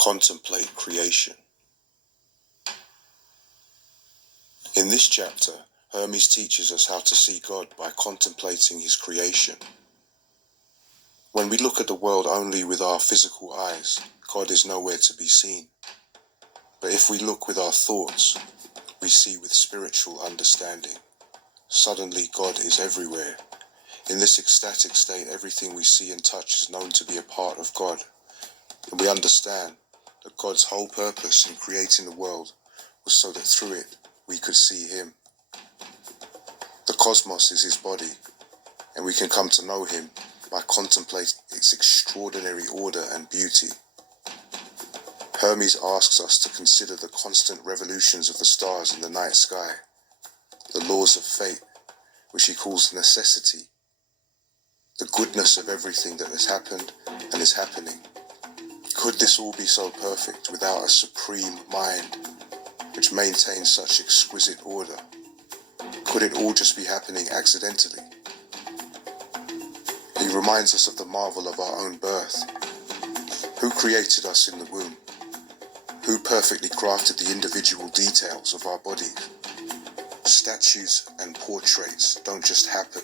Contemplate creation. In this chapter, Hermes teaches us how to see God by contemplating his creation. When we look at the world only with our physical eyes, God is nowhere to be seen. But if we look with our thoughts, we see with spiritual understanding. Suddenly God is everywhere. In this ecstatic state, everything we see and touch is known to be a part of God. And we understand that God's whole purpose in creating the world was so that through it we could see him. The cosmos is his body, and we can come to know him by contemplating its extraordinary order and beauty. Hermes asks us to consider the constant revolutions of the stars in the night sky, the laws of fate, which he calls necessity, the goodness of everything that has happened and is happening. Could this all be so perfect without a supreme mind which maintains such exquisite order? Could it all just be happening accidentally? He reminds us of the marvel of our own birth. Who created us in the womb? Who perfectly crafted the individual details of our bodies? Statues and portraits don't just happen.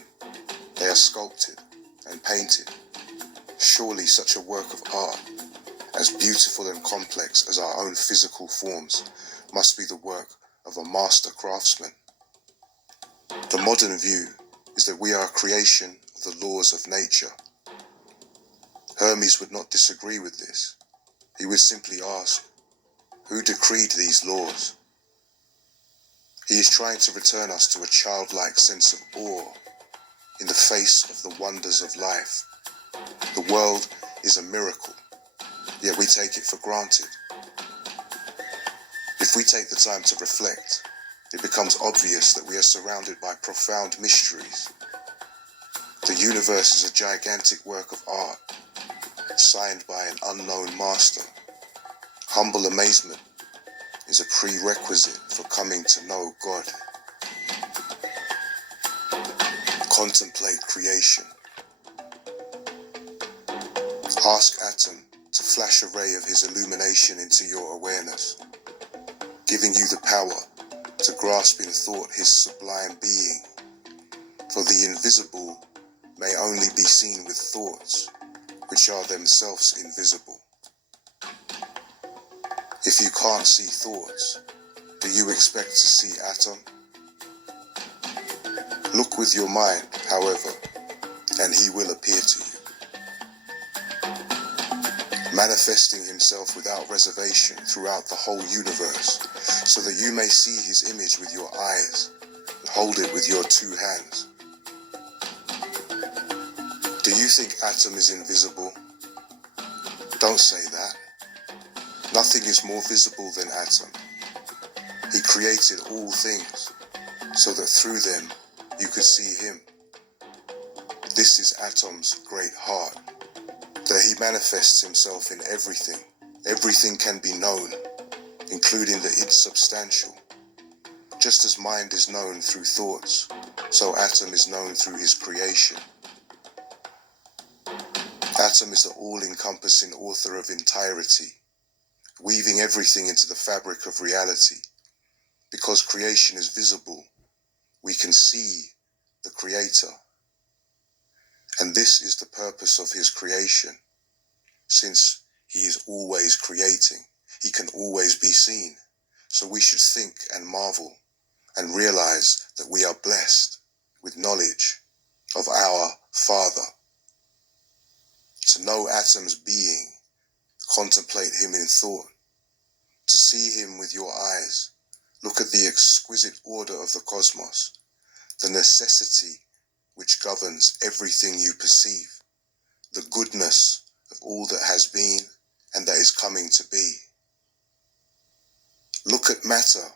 They are sculpted and painted. Surely such a work of art, as beautiful and complex as our own physical forms, must be the work of a master craftsman. The modern view is that we are a creation of the laws of nature. Hermes would not disagree with this. He would simply ask, who decreed these laws? He is trying to return us to a childlike sense of awe in the face of the wonders of life. The world is a miracle, yet we take it for granted. If we take the time to reflect, it becomes obvious that we are surrounded by profound mysteries. The universe is a gigantic work of art, signed by an unknown master. Humble amazement is a prerequisite for coming to know God. Contemplate creation. Ask Atom to flash a ray of his illumination into your awareness, giving you the power to grasp in thought his sublime being. For the invisible may only be seen with thoughts, which are themselves invisible. If you can't see thoughts, do you expect to see Atom? Look with your mind, however, and he will appear to you, manifesting himself without reservation throughout the whole universe, so that you may see his image with your eyes and hold it with your two hands. Do you think Atom is invisible? Don't say that. Nothing is more visible than Atom. He created all things, so that through them you could see him. This is Atom's great heart, that he manifests himself in everything. Everything can be known, including the insubstantial. Just as mind is known through thoughts, so Atom is known through his creation. Atom is the all-encompassing author of entirety, weaving everything into the fabric of reality. Because creation is visible, we can see the Creator. And this is the purpose of his creation. Since he is always creating, he can always be seen. So we should think and marvel and realize that we are blessed with knowledge of our Father. To know Atom's being, contemplate him in thought. To see him with your eyes, look at the exquisite order of the cosmos, the necessity which governs everything you perceive, the goodness of all that has been and that is coming to be. Look at matter,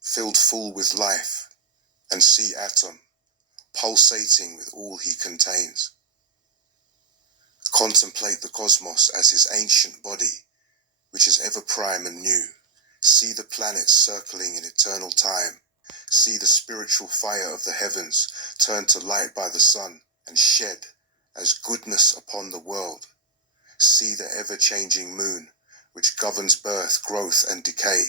filled full with life, and see Atom, pulsating with all he contains. Contemplate the cosmos as his ancient body, which is ever prime and new. See the planets circling in eternal time. See the spiritual fire of the heavens turn to light by the sun and shed as goodness upon the world. See the ever-changing moon, which governs birth, growth, and decay.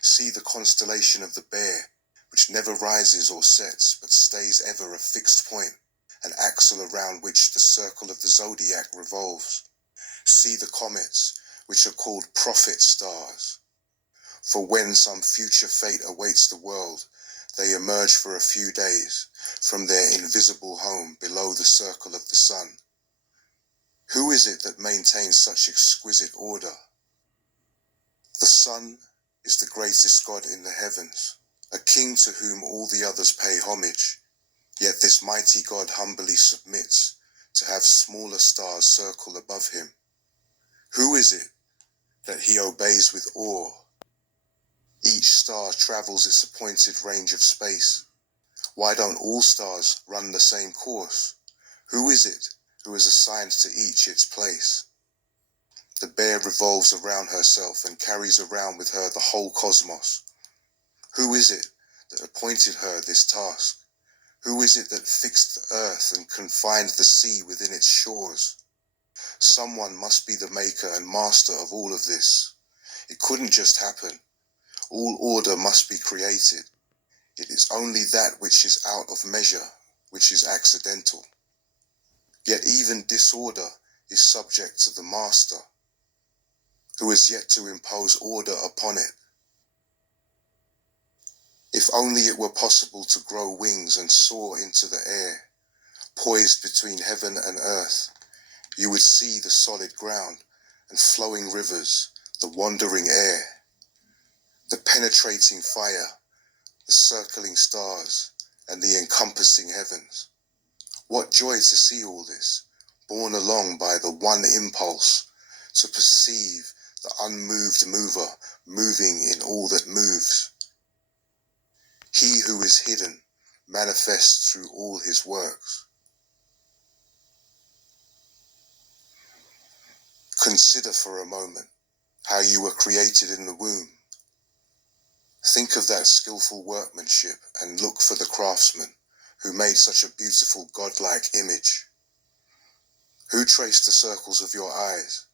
See the constellation of the Bear, which never rises or sets, but stays ever a fixed point, an axle around which the circle of the zodiac revolves. See the comets, which are called prophet stars. For when some future fate awaits the world, they emerge for a few days from their invisible home below the circle of the sun. Who is it that maintains such exquisite order? The sun is the greatest god in the heavens, a king to whom all the others pay homage. Yet this mighty god humbly submits to have smaller stars circle above him. Who is it that he obeys with awe? Each star travels its appointed range of space. Why don't all stars run the same course? Who is it who is assigned to each its place? The Bear revolves around herself and carries around with her the whole cosmos. Who is it that appointed her this task? Who is it that fixed the earth and confined the sea within its shores? Someone must be the maker and master of all of this. It couldn't just happen. All order must be created. It is only that which is out of measure, which is accidental. Yet even disorder is subject to the master, who has yet to impose order upon it. If only it were possible to grow wings and soar into the air, poised between heaven and earth, you would see the solid ground and flowing rivers, the wandering air, the penetrating fire, the circling stars, and the encompassing heavens. What joy to see all this, borne along by the one impulse, to perceive the unmoved mover moving in all that moves. He who is hidden manifests through all his works. Consider for a moment how you were created in the womb. Think of that skillful workmanship and look for the craftsman who made such a beautiful godlike image. Who traced the circles of your eyes?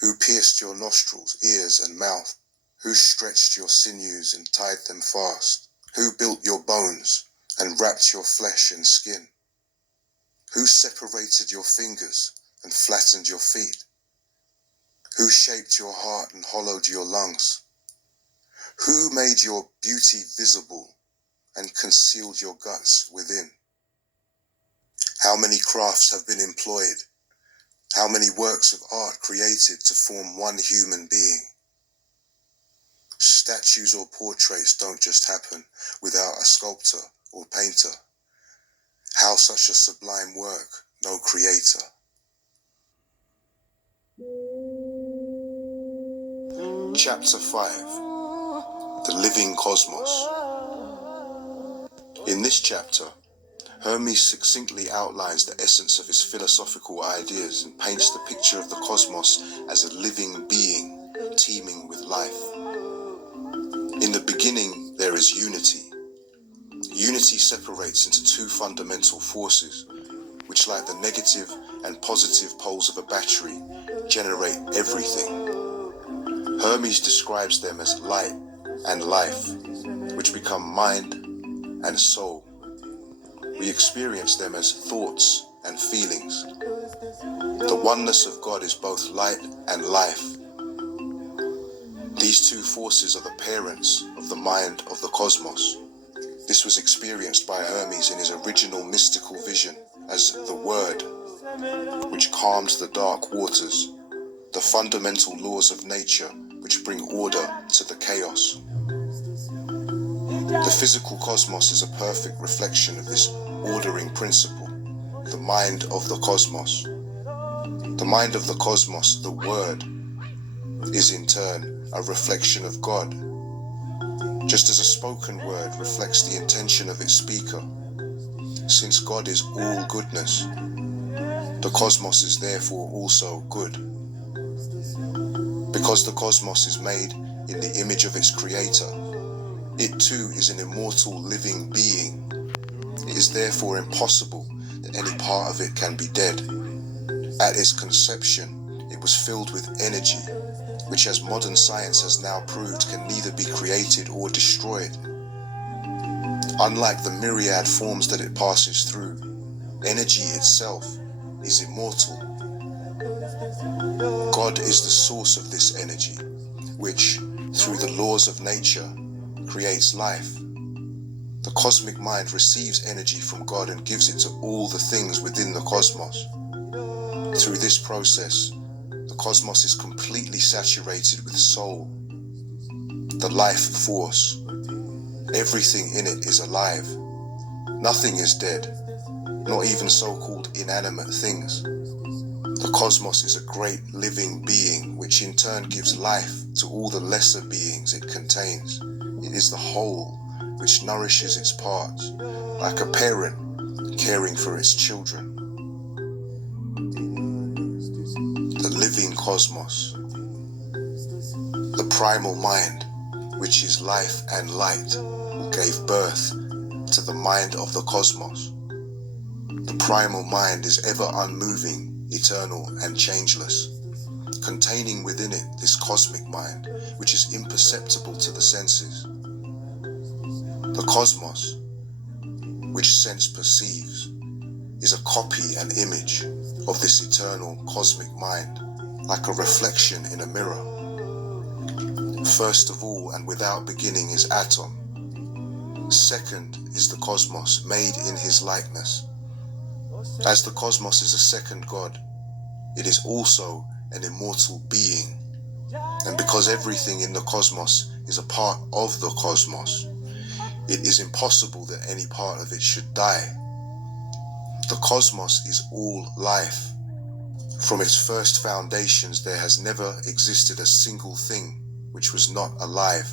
Who pierced your nostrils, ears, and mouth? Who stretched your sinews and tied them fast? Who built your bones and wrapped your flesh and skin? Who separated your fingers and flattened your feet? Who shaped your heart and hollowed your lungs? Who made your beauty visible and concealed your guts within? How many crafts have been employed? How many works of art created to form one human being? Statues or portraits don't just happen without a sculptor or painter. How such a sublime work, no creator? Chapter 5. The Living Cosmos. In this chapter, Hermes succinctly outlines the essence of his philosophical ideas and paints the picture of the cosmos as a living being, teeming with life. In the beginning, there is unity. Unity separates into two fundamental forces, which, like the negative and positive poles of a battery, generate everything. Hermes describes them as light and life, which become mind and soul. We experience them as thoughts and feelings. The oneness of God is both light and life. These two forces are the parents of the mind of the cosmos. This was experienced by Hermes in his original mystical vision as the Word, which calms the dark waters, the fundamental laws of nature which bring order to the chaos. The physical cosmos is a perfect reflection of this ordering principle, the mind of the cosmos. The mind of the cosmos, the Word, is in turn a reflection of God. Just as a spoken word reflects the intention of its speaker, since God is all goodness, the cosmos is therefore also good. Because the cosmos is made in the image of its creator, it too is an immortal living being. It is therefore impossible that any part of it can be dead. At its conception, it it was filled with energy, which, as modern science has now proved, can neither be created or destroyed. Unlike the myriad forms that it passes through, energy itself is immortal. God is the source of this energy, which, through the laws of nature, creates life. The cosmic mind receives energy from God and gives it to all the things within the cosmos. Through this process, the cosmos is completely saturated with soul, the life force. Everything in it is alive. Nothing is dead, not even so-called inanimate things. The cosmos is a great living being, which in turn gives life to all the lesser beings it contains. It is the whole which nourishes its parts, like a parent caring for its children. The living cosmos, the primal mind, which is life and light, gave birth to the mind of the cosmos. The primal mind is ever unmoving, eternal and changeless, containing within it this cosmic mind, which is imperceptible to the senses. The cosmos, which sense perceives, is a copy and image of this eternal cosmic mind, like a reflection in a mirror. First of all and without beginning is Atom. Second is the cosmos, made in his likeness. As the cosmos is a second God, it is also an immortal being. And because everything in the cosmos is a part of the cosmos, it is impossible that any part of it should die. The cosmos is all life. From its first foundations, there has never existed a single thing which was not alive.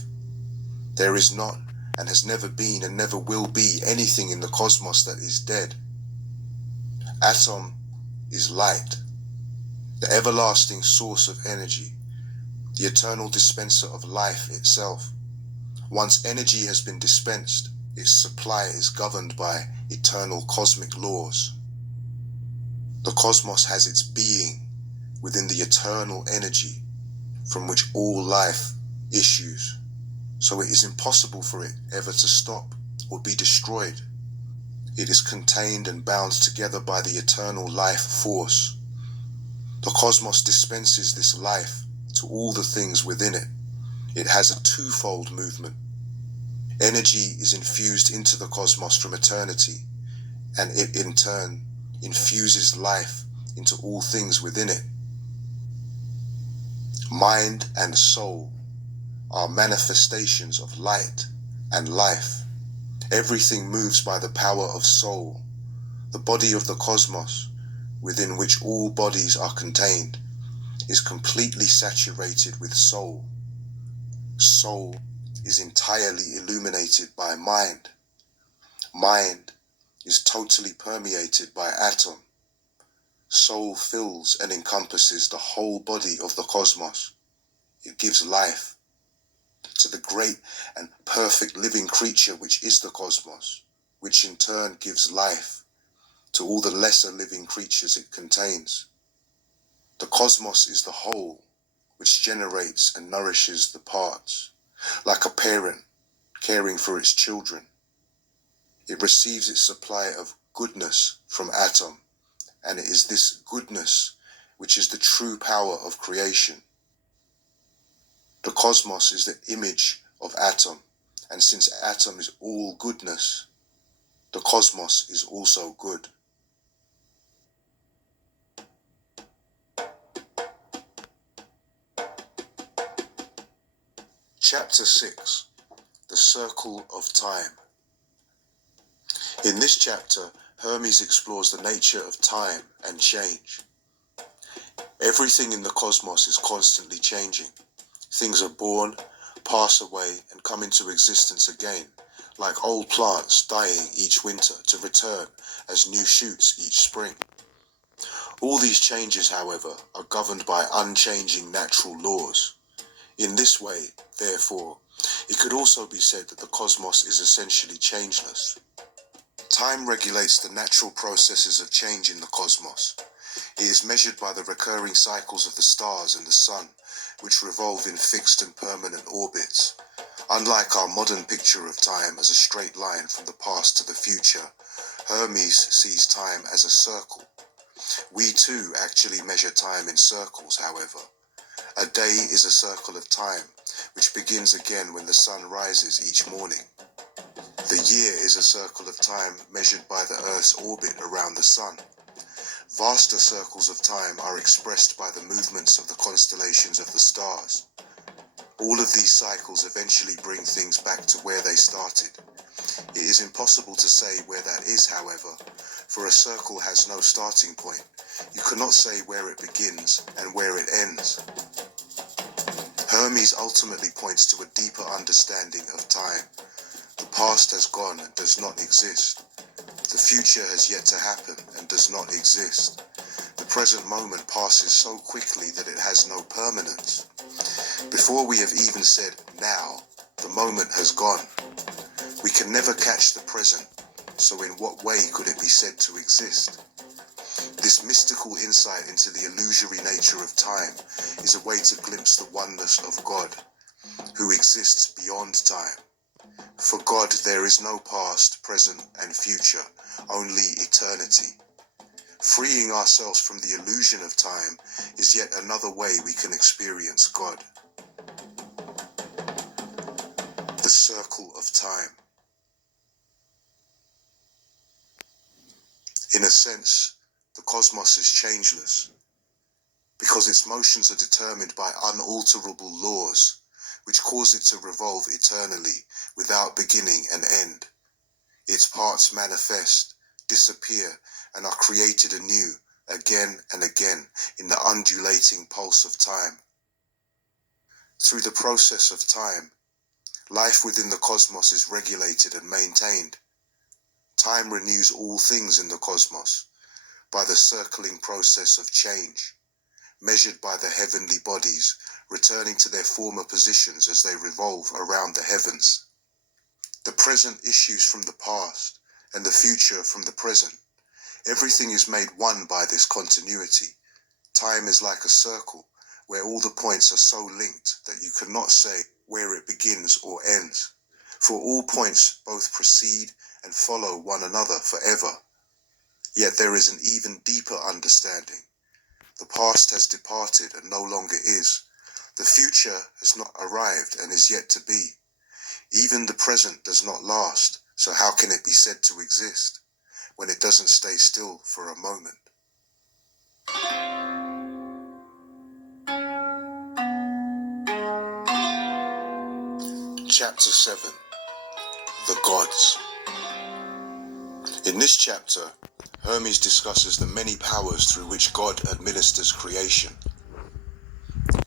There is not, and has never been, and never will be anything in the cosmos that is dead. Atom is light, the everlasting source of energy, the eternal dispenser of life itself. Once energy has been dispensed, its supply is governed by eternal cosmic laws. The cosmos has its being within the eternal energy from which all life issues, so it is impossible for it ever to stop or be destroyed. It is contained and bound together by the eternal life force. The cosmos dispenses this life to all the things within it. It has a twofold movement. Energy is infused into the cosmos from eternity, and it in turn infuses life into all things within it. Mind and soul are manifestations of light and life. Everything moves by the power of soul. The body of the cosmos, within which all bodies are contained, is completely saturated with soul. Soul is entirely illuminated by mind. Mind is totally permeated by atom. Soul fills and encompasses the whole body of the cosmos. It gives life to the great and perfect living creature which is the cosmos, which in turn gives life to all the lesser living creatures it contains. The cosmos is the whole which generates and nourishes the parts, like a parent caring for its children. It receives its supply of goodness from atom, and it is this goodness which is the true power of creation. The cosmos is the image of atom, and since atom is all goodness, the cosmos is also good. Chapter 6. The Circle of Time. In this chapter, Hermes explores the nature of time and change. Everything in the cosmos is constantly changing. Things are born, pass away, and come into existence again, like old plants dying each winter to return as new shoots each spring. All these changes, however, are governed by unchanging natural laws. In this way, therefore, it could also be said that the cosmos is essentially changeless. Time regulates the natural processes of change in the cosmos. It is measured by the recurring cycles of the stars and the sun, which revolve in fixed and permanent orbits. Unlike our modern picture of time as a straight line from the past to the future, Hermes sees time as a circle. We too actually measure time in circles, however. A day is a circle of time, which begins again when the sun rises each morning. The year is a circle of time measured by the Earth's orbit around the sun. Vaster circles of time are expressed by the movements of the constellations of the stars. All of these cycles eventually bring things back to where they started. It is impossible to say where that is, however, for a circle has no starting point. You cannot say where it begins and where it ends. Hermes ultimately points to a deeper understanding of time. The past has gone and does not exist. The future has yet to happen and does not exist. The present moment passes so quickly that it has no permanence. Before we have even said now, the moment has gone. We can never catch the present, so in what way could it be said to exist? This mystical insight into the illusory nature of time is a way to glimpse the oneness of God, who exists beyond time. For God there is no past, present, and future, only eternity. Freeing ourselves from the illusion of time is yet another way we can experience God. The circle of time. In a sense, the cosmos is changeless, because its motions are determined by unalterable laws, which cause it to revolve eternally, without beginning and end. Its parts manifest, disappear, and are created anew, again and again, in the undulating pulse of time. Through the process of time, life within the cosmos is regulated and maintained. Time renews all things in the cosmos by the circling process of change, measured by the heavenly bodies, returning to their former positions as they revolve around the heavens. The present issues from the past, and the future from the present. Everything is made one by this continuity. Time is like a circle, where all the points are so linked that you cannot say where it begins or ends. For all points both precede and follow one another forever. Yet there is an even deeper understanding. The past has departed and no longer is. The future has not arrived and is yet to be. Even the present does not last, so how can it be said to exist when it doesn't stay still for a moment? Chapter 7. The Gods. In this chapter, Hermes discusses the many powers through which God administers creation.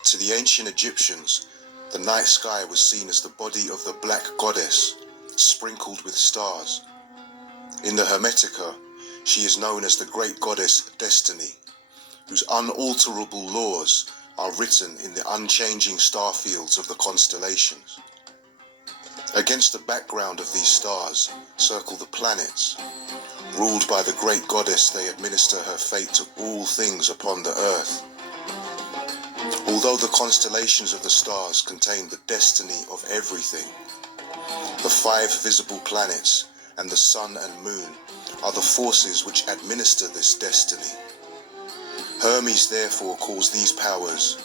To the ancient Egyptians, the night sky was seen as the body of the black goddess, sprinkled with stars. In the Hermetica, she is known as the great goddess Destiny, whose unalterable laws are written in the unchanging star fields of the constellations. Against the background of these stars circle the planets. Ruled by the great goddess, they administer her fate to all things upon the earth. Although the constellations of the stars contain the destiny of everything, the 5 visible planets and the sun and moon are the forces which administer this destiny. Hermes therefore calls these powers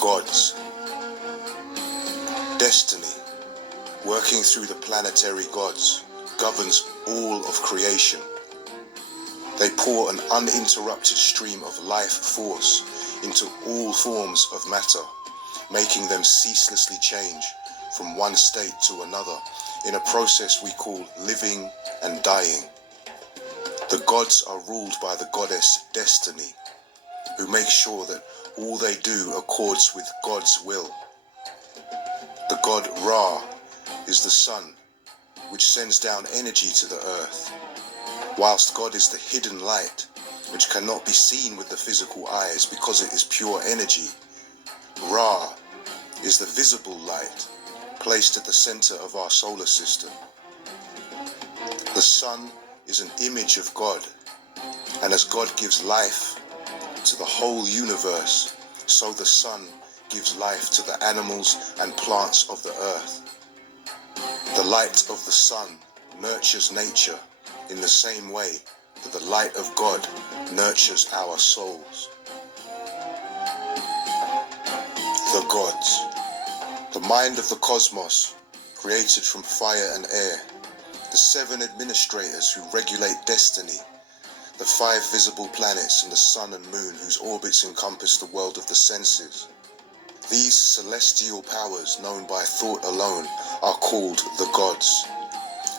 gods. Destiny, working through the planetary gods, governs all of creation. They pour an uninterrupted stream of life force into all forms of matter, making them ceaselessly change from one state to another in a process we call living and dying. The gods are ruled by the goddess Destiny, who makes sure that all they do accords with God's will. The god Ra is the sun, which sends down energy to the earth, whilst God is the hidden light, which cannot be seen with the physical eyes because it is pure energy. Ra is the visible light, placed at the center of our solar system. The sun is an image of God, and as God gives life to the whole universe, so the sun gives life to the animals and plants of the earth. The light of the sun nurtures nature in the same way that the light of God nurtures our souls. The gods, the mind of the cosmos, created from fire and air, the 7 administrators who regulate destiny, the 5 visible planets and the sun and moon whose orbits encompass the world of the senses. These celestial powers, known by thought alone, are called the gods,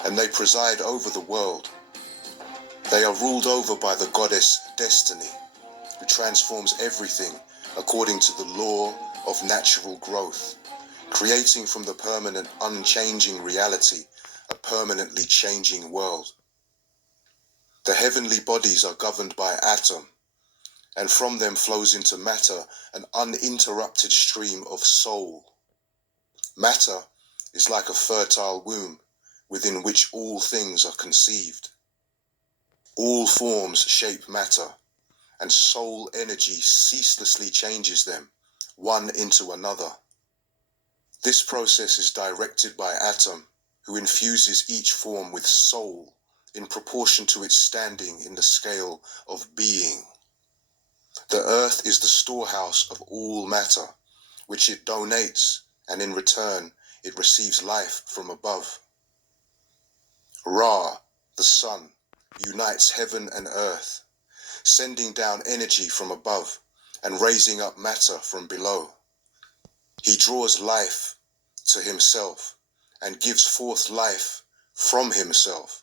and they preside over the world. They are ruled over by the goddess Destiny, who transforms everything according to the law of natural growth, creating from the permanent, unchanging reality a permanently changing world. The heavenly bodies are governed by atom, and from them flows into matter an uninterrupted stream of soul. Matter is like a fertile womb within which all things are conceived. All forms shape matter, and soul energy ceaselessly changes them, one into another. This process is directed by atom, who infuses each form with soul in proportion to its standing in the scale of being. The earth is the storehouse of all matter, which it donates, and in return it receives life from above. Ra, the sun, unites heaven and earth, sending down energy from above and raising up matter from below. He draws life to himself and gives forth life from himself,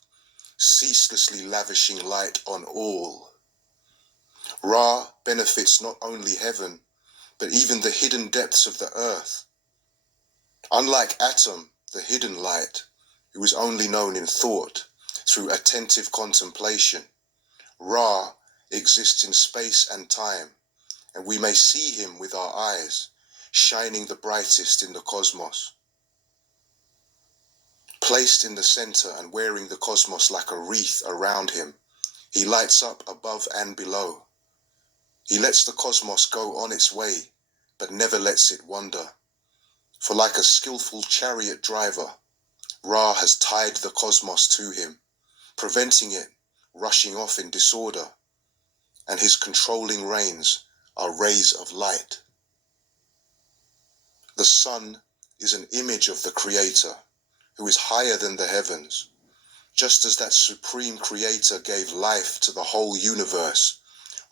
ceaselessly lavishing light on all. Ra benefits not only heaven, but even the hidden depths of the earth. Unlike Atom, the hidden light, who is only known in thought through attentive contemplation, Ra exists in space and time, and we may see him with our eyes, shining the brightest in the cosmos. Placed in the center and wearing the cosmos like a wreath around him, he lights up above and below. He lets the cosmos go on its way, but never lets it wander. For like a skillful chariot driver, Ra has tied the cosmos to him, preventing it rushing off in disorder, and his controlling reins are rays of light. The sun is an image of the Creator, who is higher than the heavens. Just as that supreme Creator gave life to the whole universe,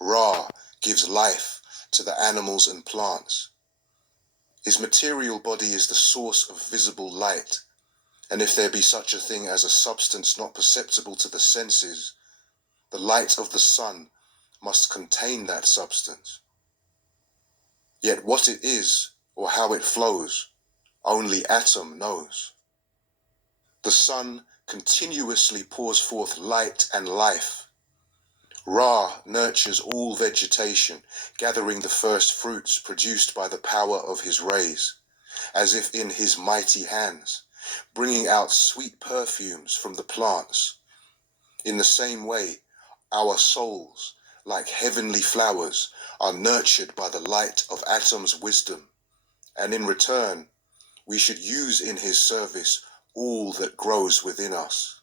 Ra gives life to the animals and plants. His material body is the source of visible light, and if there be such a thing as a substance not perceptible to the senses, the light of the sun must contain that substance. Yet what it is, or how it flows, only Atom knows. The sun continuously pours forth light and life. Ra nurtures all vegetation, gathering the first fruits produced by the power of his rays, as if in his mighty hands, bringing out sweet perfumes from the plants. In the same way, our souls, like heavenly flowers, are nurtured by the light of Atom's wisdom, and in return, we should use in his service all that grows within us.